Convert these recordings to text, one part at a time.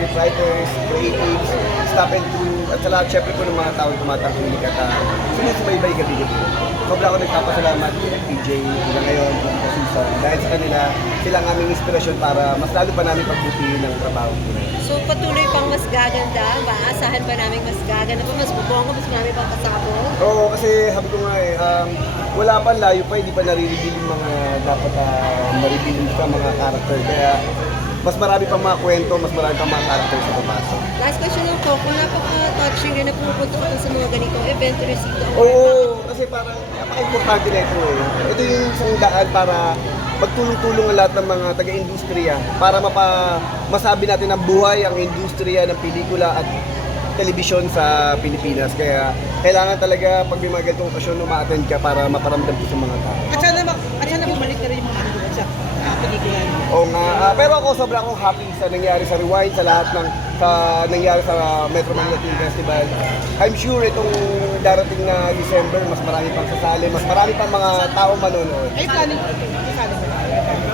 scriptwriters, creatives, staff and crew, at sa lahat syempre po ng mga taong tumatangkilik at sumusubaybay gabi-gabi. Sobra ako nagpapasalamat kay PJ hanggang ngayon, kay Susan. Dahil sa kanila, sila ang aming inspirasyon para mas lalo pa namin pagbutihin ang trabaho ko. So patuloy pang mas gaganda, maasahan ba namin mas gaganda pa, mas bubongo, mas marami pang kasabong? Oo, kasi sabi ko nga wala pa, layo pa, hindi pa nare-reveal yung mga dapat ma-reveal sa mga character. Kaya mas marami pang mga kwento, mas marami pang mga character sa papasok. Last question lang po, kung napaka-touching rin na pumupunta ko sa mga ganitong event to receive the award. Oo, kasi parang napaka-importante na ito eh. Ito yung isang daan para magtulong-tulong ang lahat ng mga taga-industriya para masabi natin na buhay ang industriya ng pelikula at telebisyon sa Pilipinas. Kaya kailangan talaga pag may mga ganitong okasyon uma-attend ka para maparamdam ko sa mga tao. At sana bumalik na rin yung mga ano sa pelikula niyo. Oo nga, pero ako sobrang akong happy sa nangyari sa Rewind, sa lahat ng nangyari sa Metro Manila Film Festival. I'm sure itong darating na December, mas marami pang sasali, mas marami pang mga taong manonood. Ay, planning ba?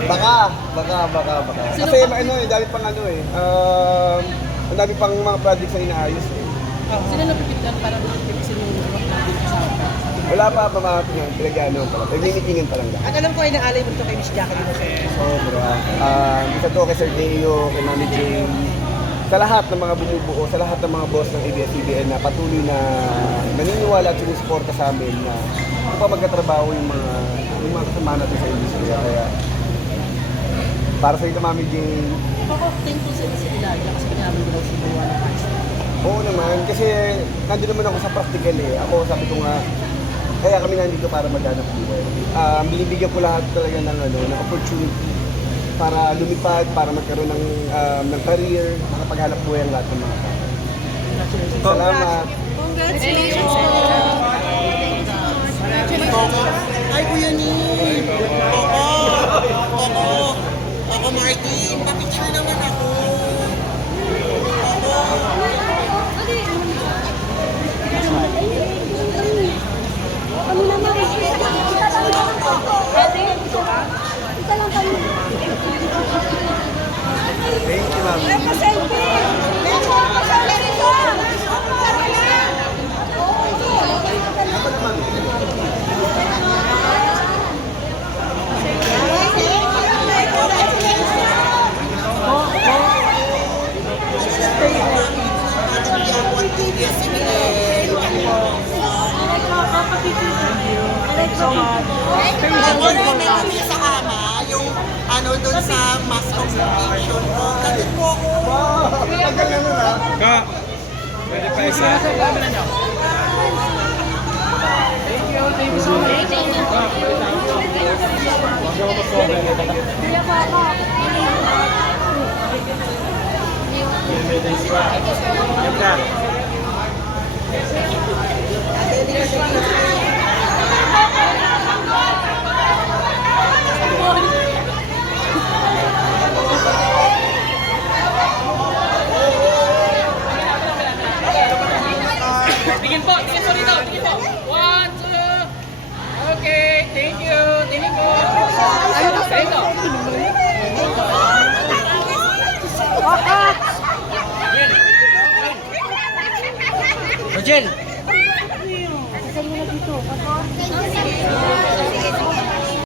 Baka. Kasi dami pang ang dami pang mga projects na inaayos eh. Sila napipilitan para mag-tipsin yung work natin kasama. Wala pa pinag-ano pa. Nagmimitingin pa lang At alam ko ay naalay mo ito kay Miss Jacqueline Jose. sobra. Isa to kay Sir Deo, kay Mami Jane, sa lahat ng mga bumubuo, sa lahat ng mga boss ng ABS-CBN na patuloy na naniniwala at sumusuporta sa amin na kung pa magkatrabaho yung mga kasama natin sa industriya. Kaya para sa ito, Mami Jane, Ako, thankful sa si Elijah kasi kinamin ko daw si Buwan ng Christ. oo naman, kasi nandun naman ako sa practical eh. Ako sabi ko nga, kaya kami nandito para maghanap buhay. Binibigyan ko lahat talaga ng opportunity para lumipad, para magkaroon ng career, makapaghanap buhay ang lahat ng mga tao. Salamat. Congratulations po! Ay, Kuya Ni! Ako, Martin! Papicture naman ako! Thank you, ma'am. Meron sa ama, yung doon sa mass communication ko. Ganun po ako. Tagal na nun, ha? Ka, pwede pa isa. Tingin po dito. Tingin po. 1, 2. Okay, thank you. Tingin po. Dito. Rogel! Thank you.